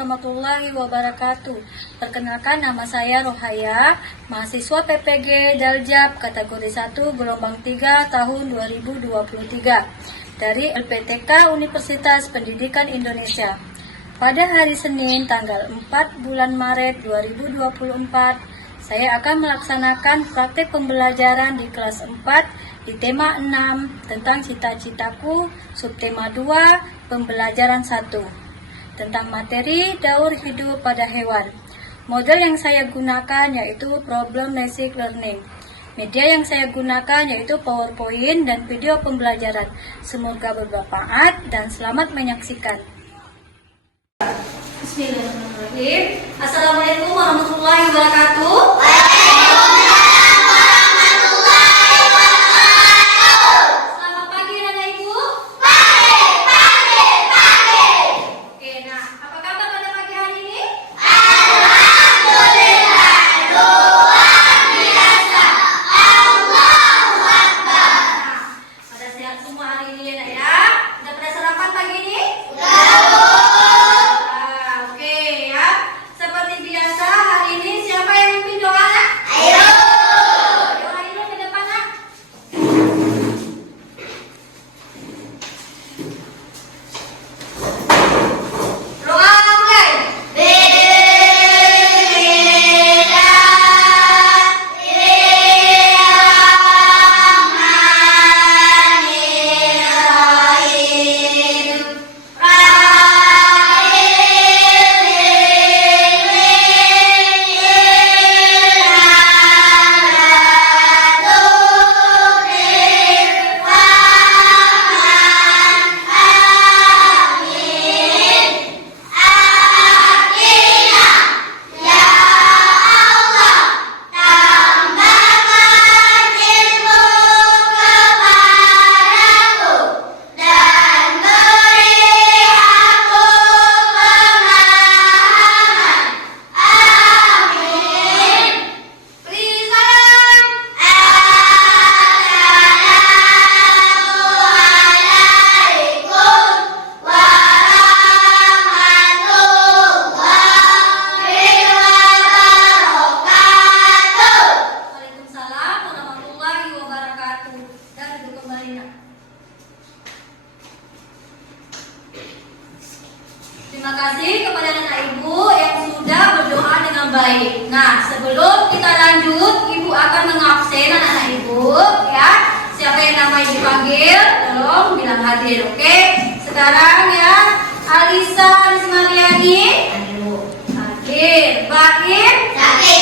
warahmatullahi wabarakatuh. Perkenalkan, nama saya Rohaya, mahasiswa PPG Daljab kategori 1 gelombang 3 tahun 2023 dari LPTK Universitas Pendidikan Indonesia. Pada hari Senin tanggal 4 bulan Maret 2024, saya akan melaksanakan praktek pembelajaran di kelas 4 di tema 6 tentang cita-citaku, subtema 2, pembelajaran 1. Tentang materi daur hidup pada hewan. Model yang saya gunakan yaitu problem basic learning. Media yang saya gunakan yaitu PowerPoint dan video pembelajaran. Semoga bermanfaat dan selamat menyaksikan. Bismillahirrahmanirrahim. Assalamualaikum warahmatullahi wabarakatuh. Terima kasih kepada anak ibu yang sudah berdoa dengan baik. Nah, sebelum kita lanjut, ibu akan mengabsen anak-anak ibu, ya. Siapa yang namanya dipanggil, tolong bilang hadir, oke? Sekarang ya, Alisa Rizmariani, hadir. Baim, sakit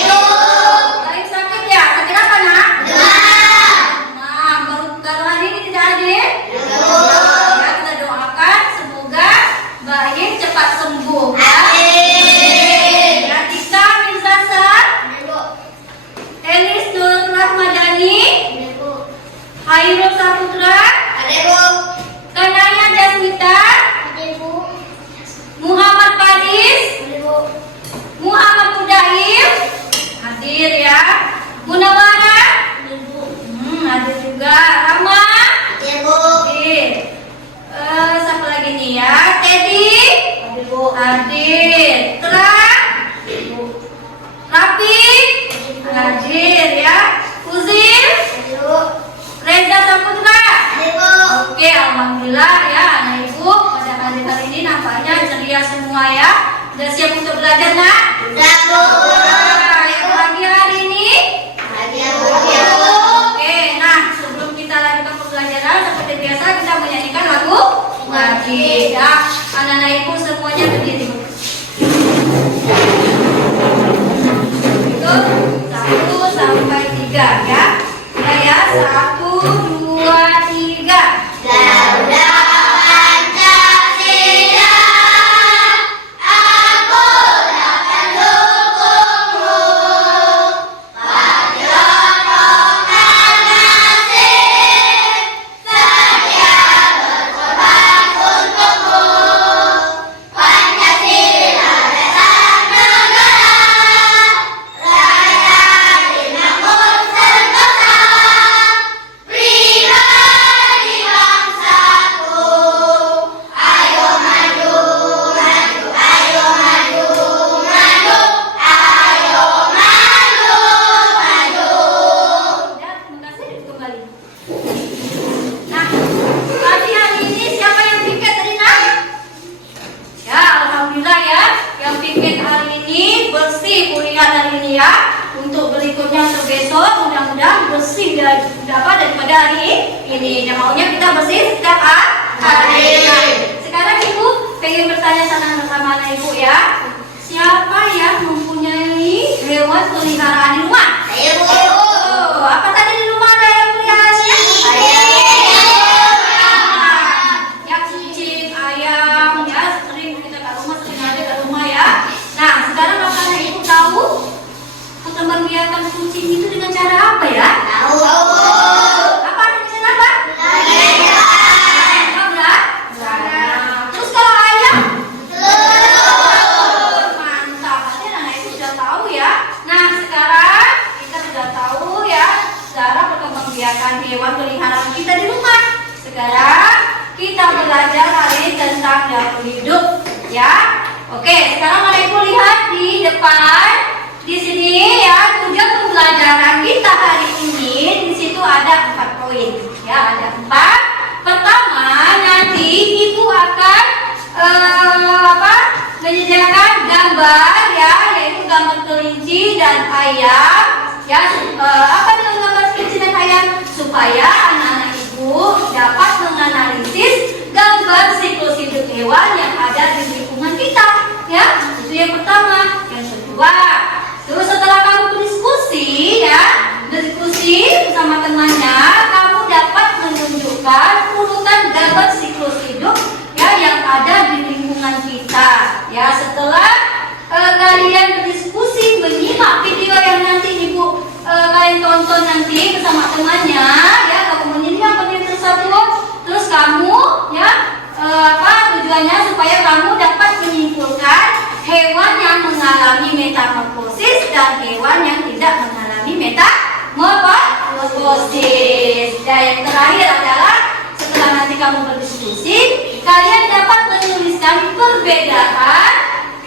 Baim sakit ya? Sakit apa nak? Nah, baru hari ini tidak hadir? Ya, kita doakan semoga Baim cepat sembuh ya. Ratika Mirzasa, Elis Nur Rahmadani, Hairul Saputra, Kanaya Jasmita, Muhammad Fadis, Muhammad Mudaim, ya. Untuk berikutnya untuk besok mudah-mudahan bersih daripada hari ini. Dan maunya kita bersih setiap hari. Sekarang Ibu pengen bertanya sama anak Ibu ya. Siapa yang mempunyai hewan peliharaan di rumah? Ayo Bu. Oh, apa tadi di rumah ada yang peliharaannya? Ya kucing, ayam, ya sering kita ke rumah, sering ada ke rumah ya. Nah, sekarang apakah Ibu tahu kita membiarkan kucing itu dengan cara apa ya? Tahu. Apa dengan apa? Terus kalau ayam? Mantap, pasti anak Ibu sudah tahu ya. Nah, sekarang kita sudah tahu ya cara berkembangbiakan hewan peliharaan kita di rumah. Sekarang kita belajar hari tentang dapur hidup ya. Oke, sekarang anak Ibu lihat di depan. Di sini ya tujuan pembelajaran kita hari ini. Di situ ada 4 poin. Ya, ada 4. Pertama, nanti Ibu akan menyediakan gambar ya, yaitu gambar kelinci dan ayam. Ya, apa itu gambar kelinci dan ayam? Supaya anak-anak Ibu dapat menganalisis gambar siklus hidup hewan yang ada di lingkungan kita. Ya, itu yang pertama. Yang kedua, terus setelah kamu berdiskusi bersama temannya, kamu dapat menunjukkan urutan gambar siklus hidup ya yang ada di lingkungan kita. Ya, setelah kalian berdiskusi, menyimak video yang nanti Ibu kalian tonton nanti bersama temannya, ya kamu menyimak video tersebut, terus kamu ya tujuannya supaya kamu dapat menyimpulkan hewan yang mengalami metamorfosis dan hewan yang tidak mengalami metamorfosis. Dan yang terakhir adalah setelah nanti kamu berdiskusi, kalian dapat menuliskan perbedaan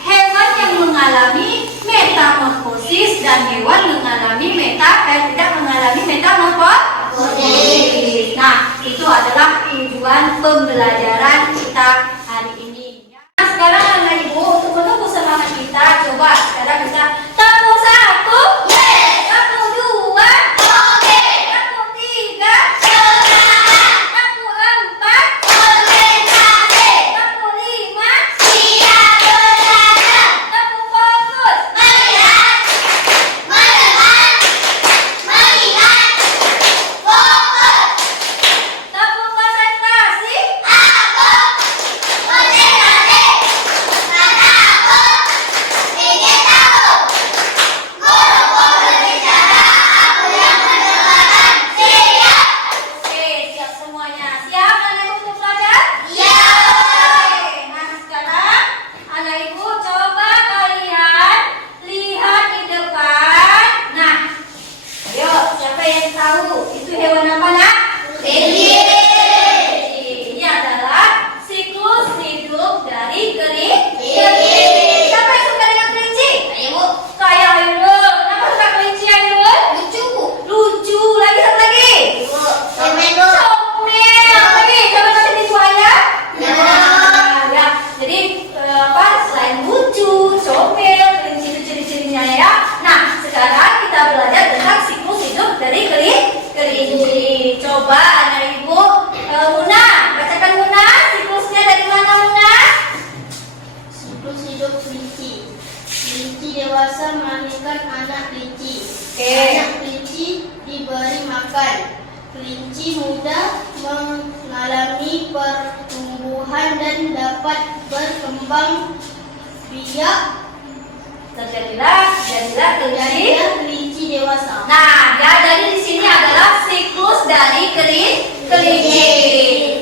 hewan yang mengalami metamorfosis dan hewan tidak mengalami metamorfosis. Nah, itu adalah tujuan pembelajaran kita hari ini. Nah, sekarang anak Ibu, untuk menunggu semangat kita, coba sekarang kita tamu 1, tamu 2, tamu 3, tamu 4, tamu 5, tamu fokus. Tamu konsentrasi. Oke, siap semuanya. Siap anak Ibu untuk belajar? Oke, nah sekarang anak Ibu coba kalian lihat di depan. Nah, ayo siapa yang tahu itu hewan apa nak? Ini adalah siklus hidup dari kelinci. Siapa yang suka dengan kelinci? Saya Airul. Kenapa suka kelinci Airul? Lucu. Lagi satu lagi. Comel. Lagi coba kasih tisu ayam. Ya. Jadi selain lucu, comel, kelinci itu ciri-cirinya ya. Nah, sekarang kita belajar tentang siklus hidup dari kelinci. Coba anak Ibu, Muna, bacakan Muna, siklusnya dari mana Muna? Siklus hidup kelinci. Kelinci dewasa melahirkan anak kelinci. Oke. Anak kelinci diberi makan. Kelinci muda mengalami pertumbuhan dan dapat berkembang biak. Terjadilah kelinci. Kelinci dewasa. Nah, ya jadi di sini adalah siklus dari kelinci.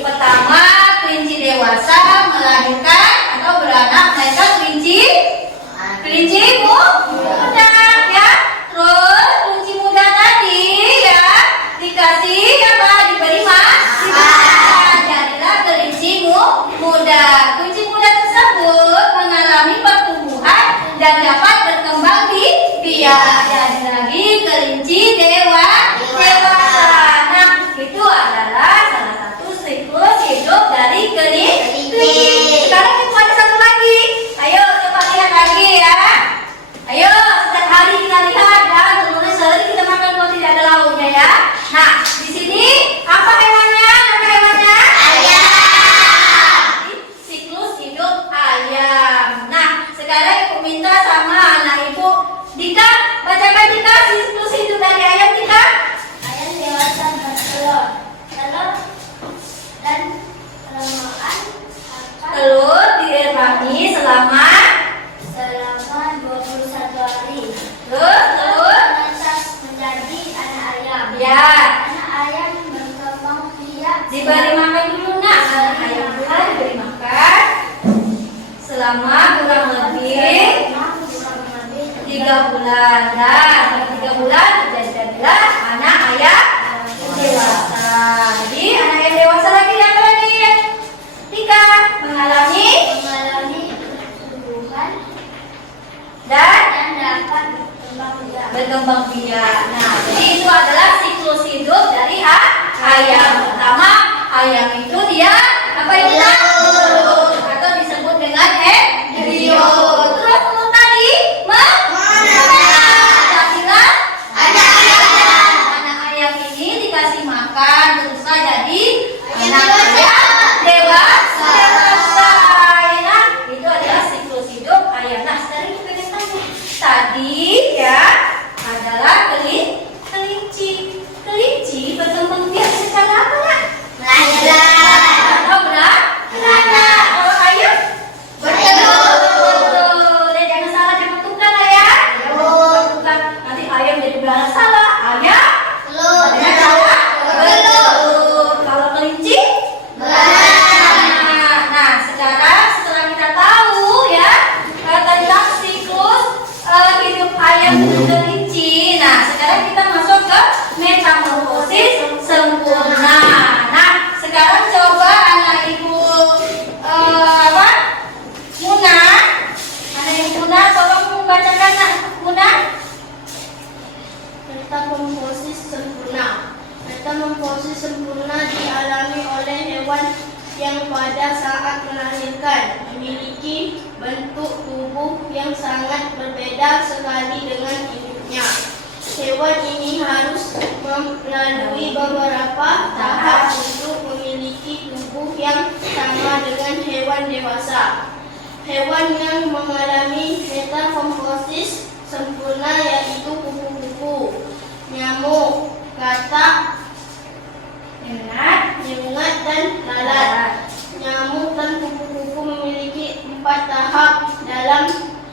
Pertama, kelinci dewasa melahirkan atau beranak melahirkan kelinci muda ya. Terus kelinci muda tadi ya dikasih diberi makan. Jadilah kelinci muda. Kelinci muda tersebut mengalami pertumbuhan dan dapat berkembang biak. Jadi lagi kelinci dewasa. Nah, itu adalah salah satu siklus hidup dari kelinci. Sekarang kita ada satu lagi. Ayo coba lihat lagi ya. Ayo setiap hari kita lihat. selama 21 hari. terus Menetas menjadi anak ayam. ya Anak ayam berkembang biak. diberi makan dulu nak. Anak ayam pula diberi makan selama kurang lebih 3 bulan. Nah, selama 3 bulan jadilah anak ayam dewasa. Jadi anak ayam dewasa lagi apa lagi? 3 mengalami pertumbuhan dan dan dapat berkembang biak. berkembang biak. Nah, jadi itu adalah siklus hidup dari ayam. Pertama, ayam itu dia apa itu? Telur atau disebut dengan embrio. Terus tadi jadilah anak ayam ini dikasih makan terus jadi anak ayam dewasa. Nah, itu adalah siklus hidup ayam. Nah, sekarang kita lihat tadi ya adalah kelinci. Kelinci berkembang biak secara apa nak? Atau beranak. Kalau ayam betul. Dan jangan salah dibentukkan ya. Bukan nanti ayam jadi beranak salah. Ayam ada salah. Betul. Kalau kelinci beranak. Nah, sekarang setelah kita tahu ya tentang siklus hidup ayam dan kelinci. Nah, sekarang kita masuk ke metamorfosis sempurna. Nah, sekarang coba anak ibu Muna. Anak ibu Muna, tolong membacakan nak Muna. Metamorfosis sempurna. Metamorfosis sempurna dialami oleh hewan yang pada saat melahirkan memiliki bentuk tubuh yang sangat berbeda sekali dengan induknya. Hewan ini harus melalui beberapa tahap untuk memiliki tubuh yang sama dengan hewan dewasa. Hewan yang mengalami metamorfosis sempurna yaitu kupu-kupu, nyamuk, katak, nyengat, dan lalat. Nyamuk dan kupu-kupu memiliki 4 tahap dalam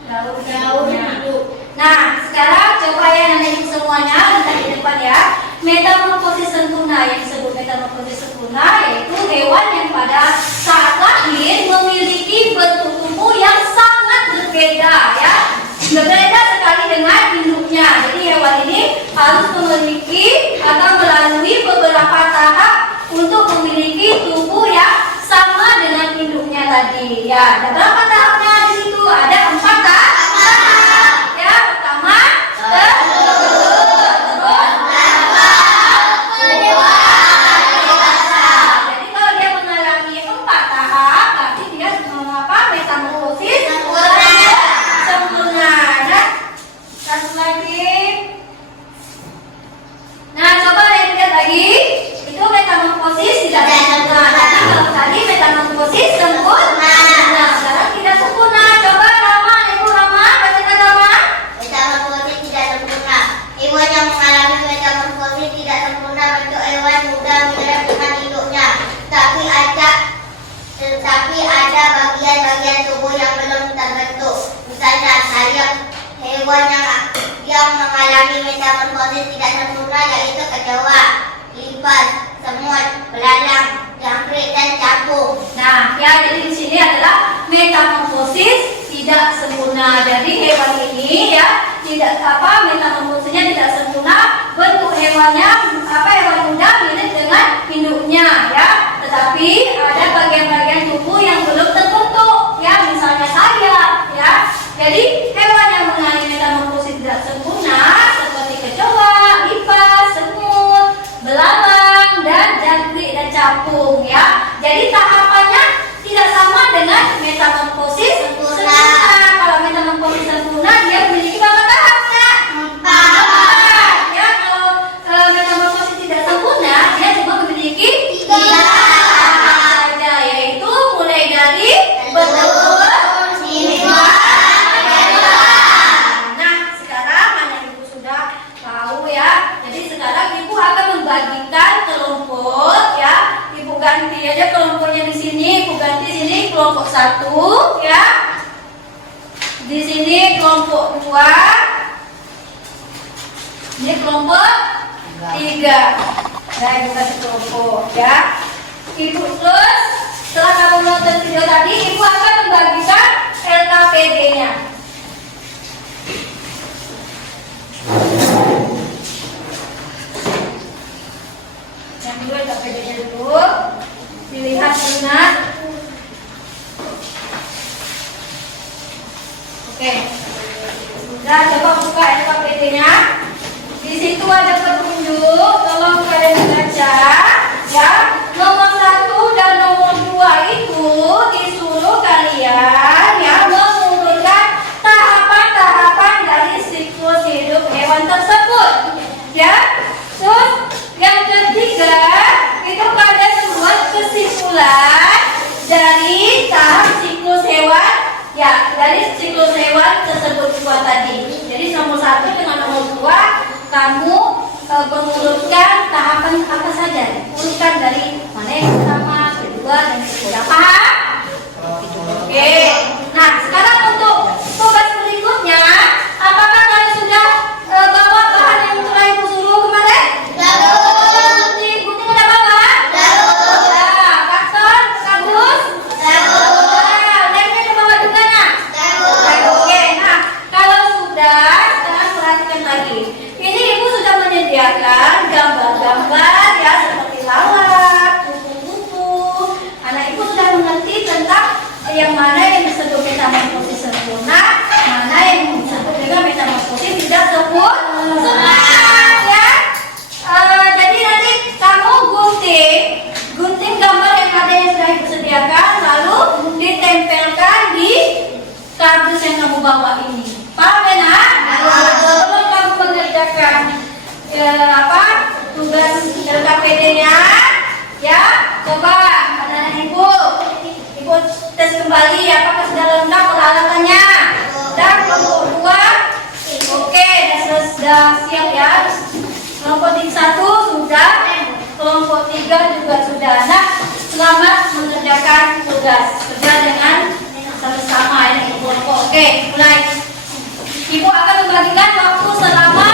daur hidup. Nah, sekarang coba ya anak ibu semuanya lihat di depan ya. Metamorfosis sempurna, yang disebut metamorfosis sempurna yaitu hewan yang pada saat lahir memiliki bentuk tubuh yang sangat berbeda ya. Berbeda sekali dengan induknya. Jadi hewan ini harus memiliki atau melalui beberapa tahap untuk memiliki tubuh yang sama dengan induknya tadi. Ya, ada berapa tahapnya di situ? Ada 4 tahap. Ya, pertama jadi kalau dia mengalami 4 tahap, berarti dia metamorfosis sempurna. Ya. Satu lagi. Nah, coba lihat lagi. Itu metamorfosis tidak sempurna. Tapi kalau tadi metamorfosis sempurna. Nah, sekarang tidak sempurna. Coba Rama, Ibu Rama, bacakan Rama. Metamorfosis tidak sempurna. Hewan yang mengalami metamorfosis tidak sempurna bentuk hewan muda mirip dengan induknya. Tetapi ada bagian-bagian tubuh yang belum terbentuk. Misalnya sayap. Hewan yang mengalami metamorfosis tidak sempurna yaitu kecoa, lipas, semut, belalang, jangkrik, dan capung. Nah, ya jadi di sini adalah metamorfosis tidak sempurna. Jadi hewan ini ya tidak metamorfosisnya tidak sempurna. Bentuk hewannya hewan muda mirip dengan induknya ya. Tetapi ada bagian-bagian tubuh yang belum terbentuk ya, misalnya sayap ya. Jadi hewan yang mengalami metamorfosis tidak sempurna seperti kecoa, lipas, semut, belalang, dan jangkrik dan capung ya. Jadi tahapannya tidak sama dengan metamorfosis sempurna. Kalau metamorfosis sempurna dia memiliki berapa tahapnya? 4. Ya, kalau metamorfosis tidak sempurna dia cuma memiliki 3 tahap saja, yaitu mulai dari bentuk Nah, sekarang anak ibu sudah tahu ya. Jadi sekarang ibu akan membagikan kelompok ya. Ibu ganti aja kelompoknya di sini. Ibu ganti sini kelompok 1 ya. Di sini kelompok 2. Ini kelompok 3. Nah, ibu kasih kelompok ya. Ibu terus setelah kamu nonton video tadi, ibu akan membagikan LKPD-nya. Yang dulu LKPD-nya dulu. Dilihat benar. Oke. Sudah, coba buka LKPD-nya. Di situ ada petunjuk, tolong kalian baca ya. Nomor 1 dan nomor 2 itu disuruh kalian ya mengurutkan tahapan-tahapan dari siklus hidup hewan tersebut ya. Terus yang ketiga itu kalian membuat kesimpulan dari tahap siklus hewan ya, dari siklus hewan tersebut dua tadi. Jadi nomor 1 dengan nomor 2 kamu mengurutkan tahapan apa saja, urutkan dari mana yang pertama, kedua, dan ketiga. Paham? Oke. Nah, sekarang untuk tugas berikutnya, apakah kalian sudah bawa bahan yang telah ibu suruh kemarin? Gunting udah bawa? Nah, karton, kardus? Lemnya udah bawa juga nak? Oke. Nah, kalau sudah, sekarang perhatikan lagi. Ini ibu sudah menyediakan gambar-gambar ya, seperti lalat, kupu-kupu. Anak ibu sudah mengerti tentang yang mana yang disebut metamorfosis sempurna, mana yang disebut dengan metamorfosis tidak sempurna ya. Jadi nanti kamu gunting gambar yang ada yang sudah ibu sediakan, lalu ditempelkan di kardus yang kamu bawa ini. Paham ya nak? Tolong kamu mengerjakan tugas LKPD-nya ya. Coba anak-anak ibu tes kembali apakah sudah lengkap peralatannya. Dan kelompok 2 oke, sudah siap ya. Kelompok 1 sudah, kelompok 3 juga sudah. Nah, selamat mengerjakan tugas. Kerja dengan sama-sama ini kelompok. Oke, mulai. Ibu akan membagikan waktu selama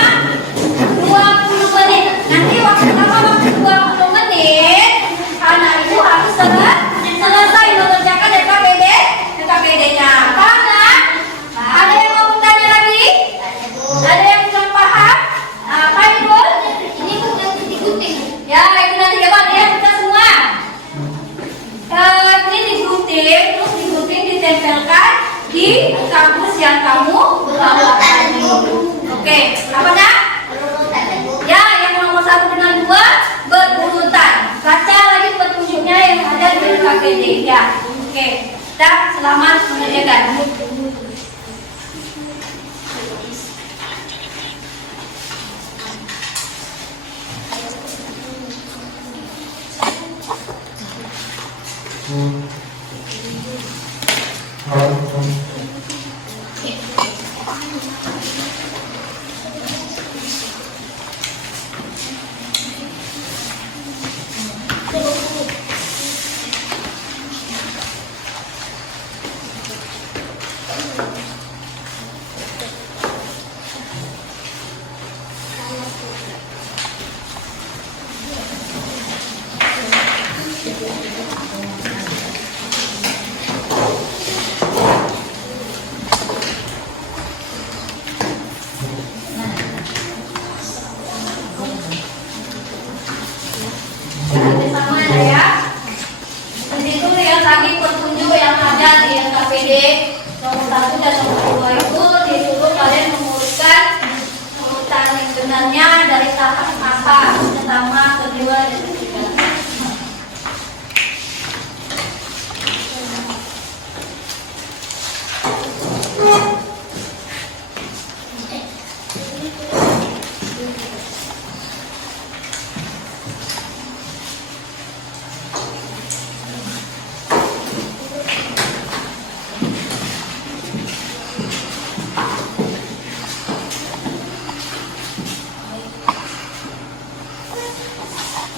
20 menit. Nanti waktu selama waktu 20 menit, anak ibu harus selesai mengerjakan LKPD-nya. Paham kan? Ada yang mau bertanya lagi? Ada yang belum paham? Apa ibu? Ini digunting. Ya, itu nanti ya Pak, ya kita semua. Ini digunting, terus ditempelkan di kardus yang kamu bawa tadi. Oke, apa nak? Ya, yang nomor 1 dengan 2 berurutan. Baca lagi petunjuknya yang ada di LKPD ya. Oke, dah, selamat mengerjakan. Sama ya. Di situ yang tadi petunjuk yang ada di LKPD nomor 1 dan nomor 2 itu disuruh kalian mengurutkan urutan yang benarnya dari tahap apa, pertama, kedua, dan ketiga.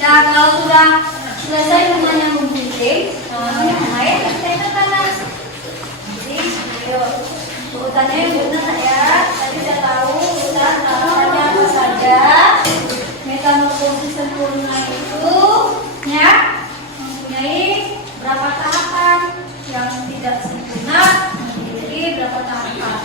Nah, kalau sudah selesai semuanya menggunting, yang lain kita tangan. Jadi, yuk. Urutannya yang benar ya. Tadi sudah tahu urutan tahapannya apa saja. Metamorfosis sempurna itu ya mempunyai berapa tahapan, yang tidak sempurna memiliki berapa tahapan.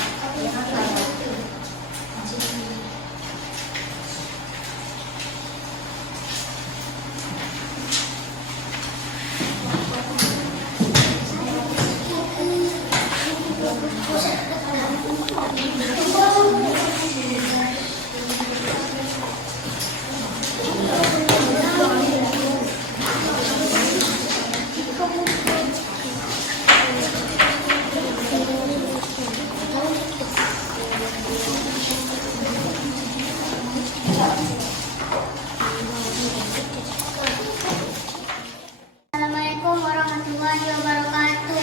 Assalamualaikum warahmatullahi wabarakatuh.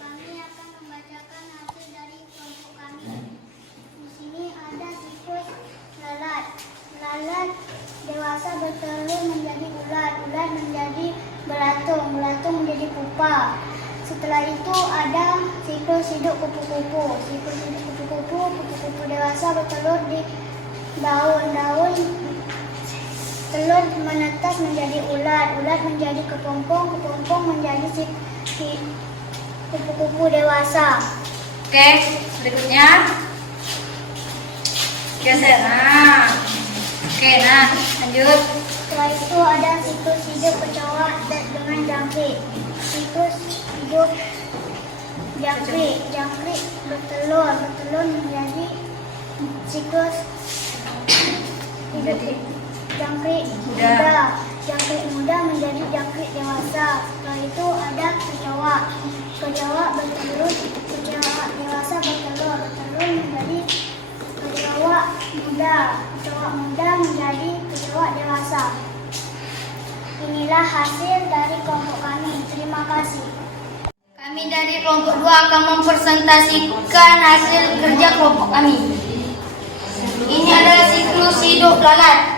Kami akan membacakan hasil dari kelompok kami. Di sini ada siklus lalat. Lalat dewasa bertelur menjadi ulat. Ulat menjadi belatung. Belatung menjadi pupa. Setelah itu ada siklus hidup kupu-kupu. Siklus hidup kupu-kupu. Kupu-kupu dewasa bertelur di daun-daun. Telur menetas menjadi ulat. Ulat menjadi kepompong. Kepompong menjadi si kupu-kupu dewasa. Oke, berikutnya geser. Nah, oke, nah lanjut. Setelah itu ada siklus hidup kecoa dengan jangkrik. Siklus hidup jangkrik. Jangkrik bertelur. Bertelur menjadi siklus hidup jangkrik muda. Jangkrik muda menjadi jangkrik dewasa. Setelah itu ada kecoa. Kecoa bertelur. Kecoa dewasa bertelur. Bertelur menjadi kecoa muda. Kecoa muda menjadi kecoa dewasa. Inilah hasil dari kelompok kami. Terima kasih. Kami dari kelompok 2 akan mempresentasikan hasil kerja kelompok kami. Ini adalah siklus hidup lalat.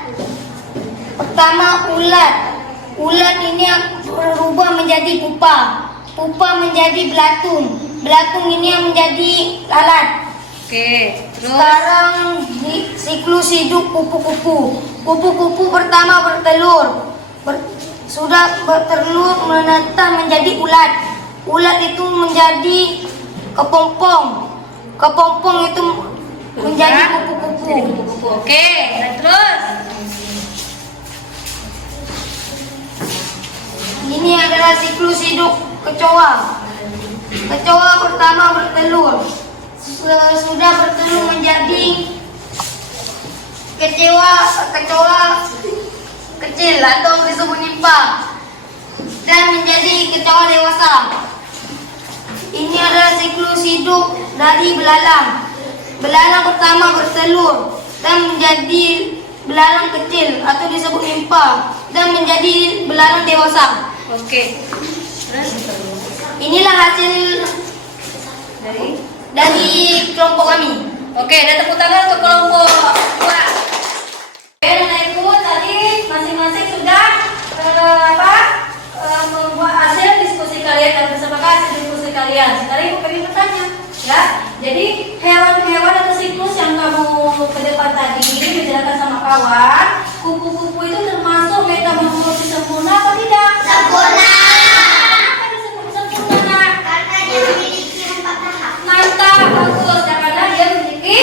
Pertama, ulat. Ulat ini berubah menjadi pupa. Pupa menjadi belatung. Belatung ini yang menjadi lalat. Oke, terus Sekarang siklus hidup kupu-kupu. Kupu-kupu pertama bertelur. Sudah bertelur menetas menjadi ulat. Ulat itu menjadi kepompong. Kepompong itu menjadi kupu-kupu. jadi kupu-kupu. Oke, dan terus Ini adalah siklus hidup kecoa. Kecoa pertama bertelur. Sudah bertelur menjadi kecoa kecil atau disebut nimpa dan menjadi kecoa dewasa. Ini adalah siklus hidup dari belalang. Belalang pertama bertelur dan menjadi belalang kecil atau disebut nimpa dan menjadi belalang dewasa. oke. Terus Inilah hasil dari kelompok kami. oke, dan tepuk tangan untuk kelompok 2. Oke, dan itu tadi masing-masing sudah membuat hasil diskusi kalian dan bersama hasil diskusi kalian. Sekarang ibu pengen bertanya, ya. Jadi hewan-hewan atau siklus yang kamu ke depan tadi bicarakan sama kawan, kupu-kupu itu termasuk metamorfosis sempurna atau tidak? Sempurna. Kenapa disebut sempurna, Nak? Karena dia memiliki 4 tahap. Mantap, bagus. Ya, karena dia memiliki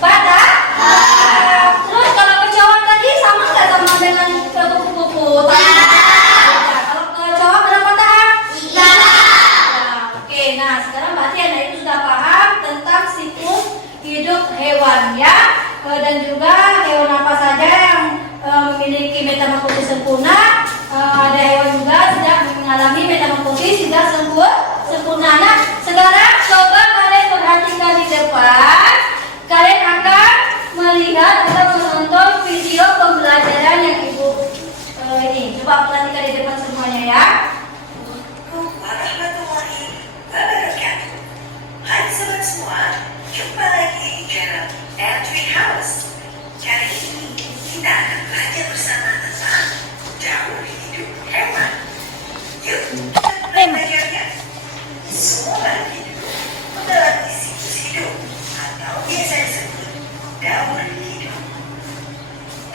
4 tahap. Terus kalau kecoa tadi sama nggak sama dengan kupu-kupu? Kalau kecoa berapa tahap? 3. Oke, nah sekarang berarti Anda itu sudah paham tentang siklus hidup hewan ya. Dan juga hewan apa saja yang memiliki metamorfosis sempurna. Ada hewan juga sedang mengalami metamorfosis tidak sempurna. Nah, sekarang coba kalian perhatikan di depan. Kalian akan melihat atau menonton video pembelajaran yang ibu ini. Coba perhatikan di depan semuanya ya. Warahmatullahi wabarakatuh. Hai sobat semua, jumpa lagi di channel Entry House. Kali ini kita akan belajar bersama tentang daur hidup hewan. Yuk, kita mulai belajarnya. Semua makhluk hidup mengalami siklus hidup atau biasa disebut daur hidup.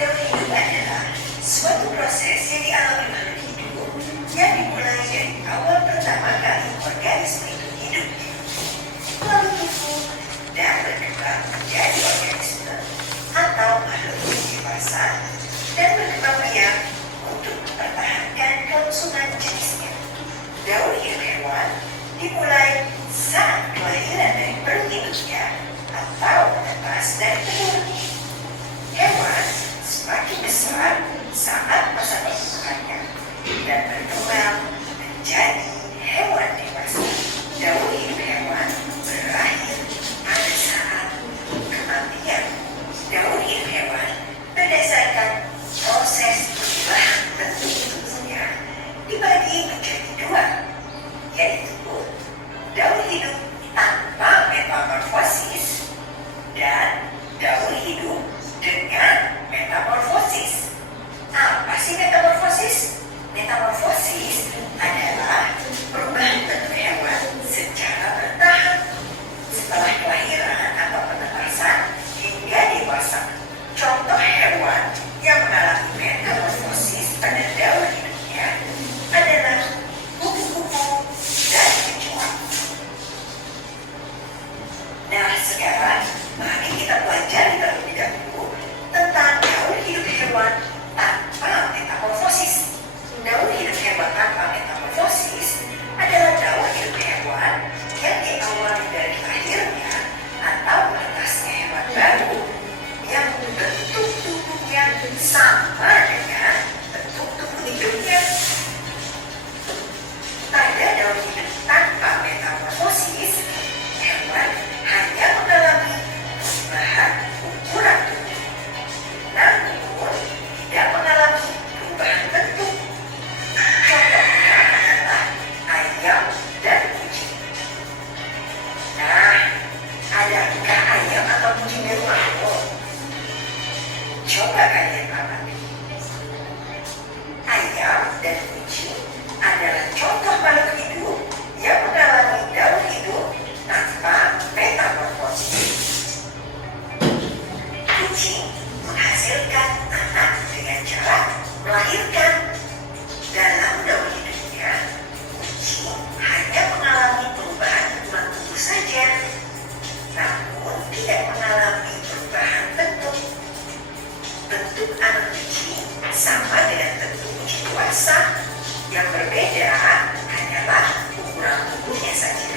Daur hidup adalah suatu proses yang dialami makhluk hidup yang dimulai dari awal pertama kali organisme itu hidup, lalu tumbuh dan berkembang menjadi organisme atau makhluk hidup dewasa dan berkembang biak untuk mempertahankan kelangsungan jenisnya. Daur hidup hewan dimulai saat kelahiran dari perut induknya atau menetas dari telur. Hewan semakin besar saat masa pertumbuhannya dan berkembang menjadi hewan dewasa. Daur hidup hewan berakhir pada saat kematian. Daur hidup hewan berdasarkan proses perubahan bentuk tubuhnya dibagi menjadi dua, yaitu daur hidup tanpa metamorfosis dan daur hidup dengan metamorfosis. Apa sih metamorfosis? Metamorfosis adalah perubahan bentuk hewan secara bertahap setelah kelahiran atau penetasan hingga dewasa. Contoh hewan yang mengalami metamorfosis pada daur hidupnya adalah kupu-kupu dan kecoak. Nah, sekarang mari kita pelajari terlebih dahulu tentang daur hidup hewan tanpa metamorfosis. Daur hidup hewan tanpa metamorfosis adalah daur hidup hewan yang diawali dari lahirnya atau menetasnya hewan baru yang bentuk tubuhnya sama dengan bentuk tubuh hidupnya. Pada daur hidup tanpa metamorfosis, hewan hanya mengalami perubahan ukuran tubuh, namun tidak mengalami perubahan bentuk. Contohnya adalah ayam dan kucing. Nah, adakah ayam atau kucing di rumahmu? Coba kalian amati. Ayam dan kucing adalah contoh makhluk hidup yang mengalami daur hidup tanpa metamorfosis. Kucing menghasilkan anak dengan cara melahirkan. Dalam daur hidupnya, kucing hanya mengalami perubahan ukuran tubuh saja, namun tidak mengalami perubahan bentuk. Bentuk anak kucing sama dengan bentuk kucing dewasa. Yang berbeda hanyalah ukuran tubuhnya saja.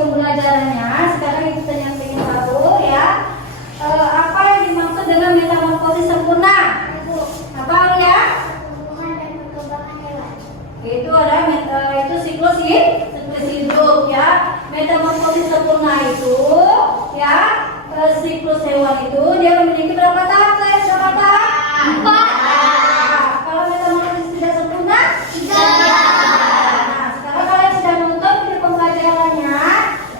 pembelajarannya. Sekarang ibu yang ingin tahu ya, apa yang dimaksud dengan metamorfosis sempurna? Apa ya? Itu ada itu siklus hidup ya. Metamorfosis sempurna itu ya, siklus hewan itu dia memiliki berapa tahap? Berapa tahap? 4. Kalau metamorfosis tidak sempurna 3. Sekarang kalian sudah nonton video pembelajarannya.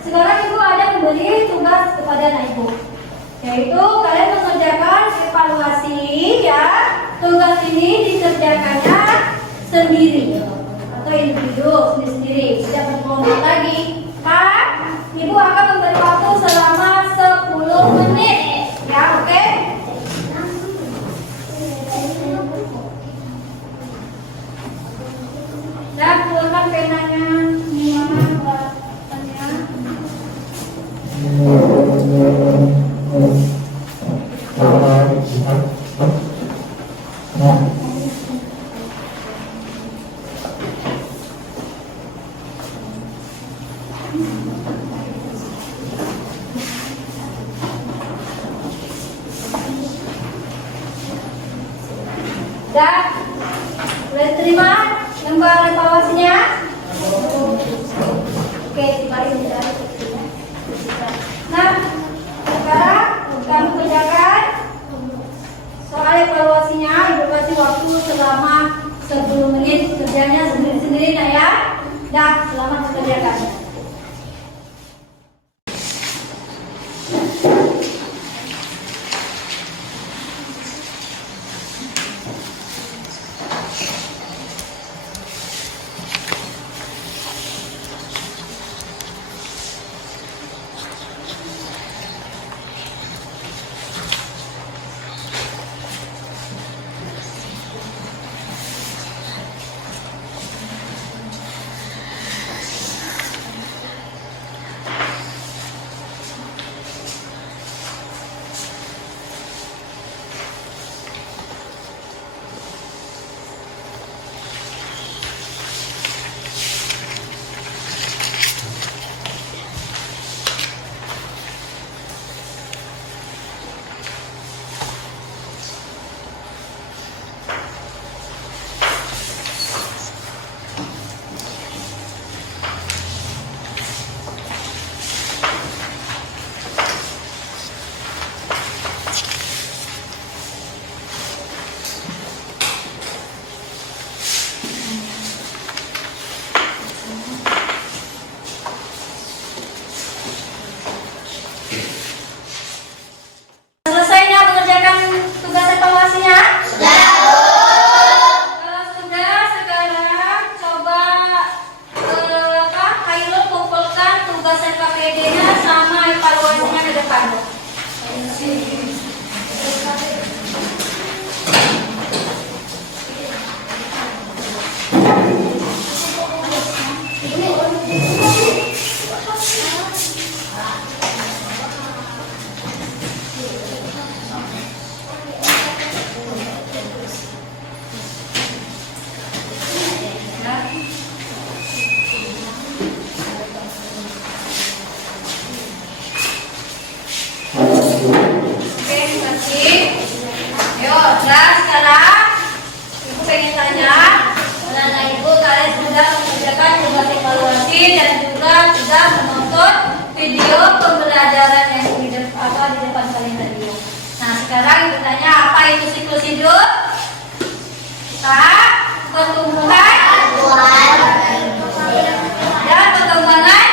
Sekarang ibu ada memberi tugas kepada anak ibu, yaitu kalian mengerjakan evaluasi mengerjakannya sendiri atau individu sendiri-sendiri, tidak berkelompok lagi. Pak, Ibu akan memberi waktu selama 10 menit. Ya, oke? Dan keluarkan penanya. Ini mana penanya? Dan boleh terima lembar evaluasinya. Oke, mari kita. Nah, sekarang kami kerjakan soal evaluasinya. Ibu kasih waktu selama 10 menit, kerjanya sendiri-sendiri ya. Dan selamat mengerjakan. Sekarang bertanya apa itu siklus hidup? Pertumbuhan dan perkembangan.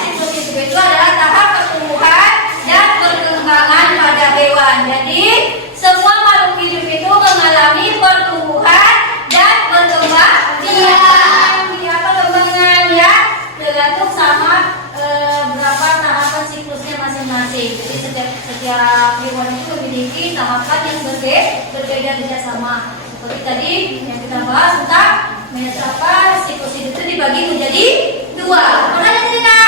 Siklus hidup itu adalah tahap pertumbuhan dan perkembangan pada hewan. Jadi semua makhluk hidup itu mengalami pertumbuhan dan perkembangan. Perkembangan ya tergantung sama berapa tahapan siklusnya masing-masing. Jadi setiap hewan itu memiliki tahapan yang berbeda sama. Seperti tadi yang kita bahas tentang apa siklus hidup itu dibagi menjadi 2. Mana ada cerita?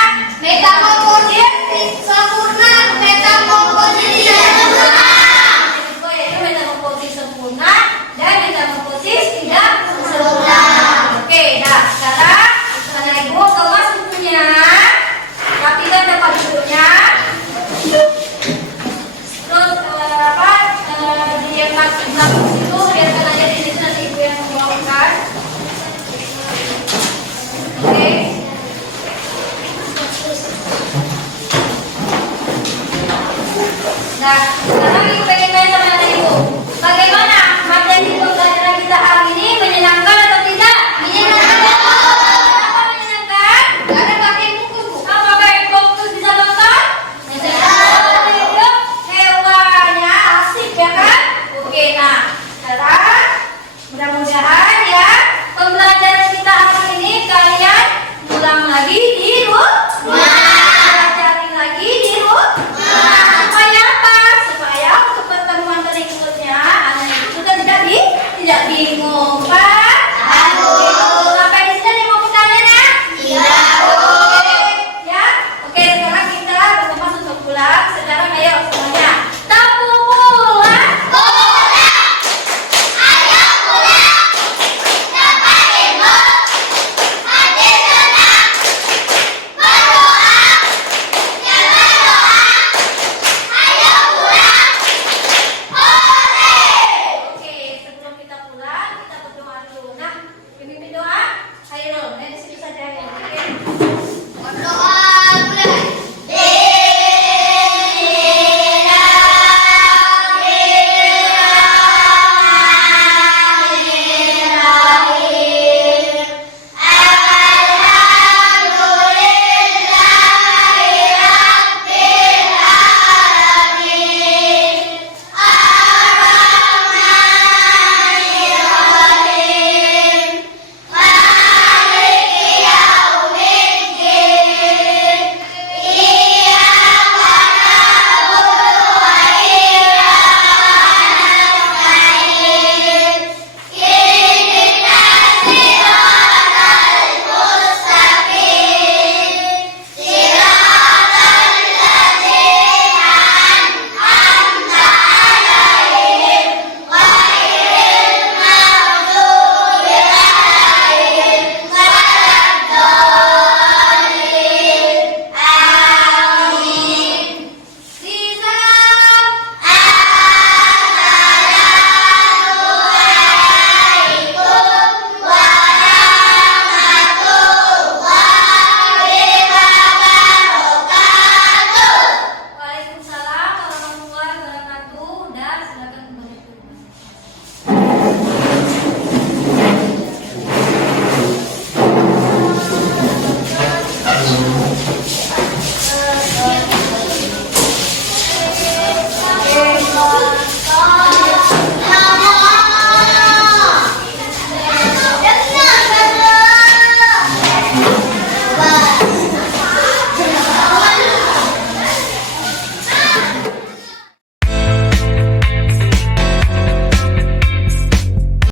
Metamorfosis sempurna, metamorfosis tidak sempurna. Yaitu metamorfosis sempurna dan metamorfosis tidak sempurna. Oke, nah sekarang mana ibu kemas bukunya? Rapikan tempat duduknya. Terus di yang belakang situ biarkan aja di situ, nanti ibu yang membawakan. Oke. silakan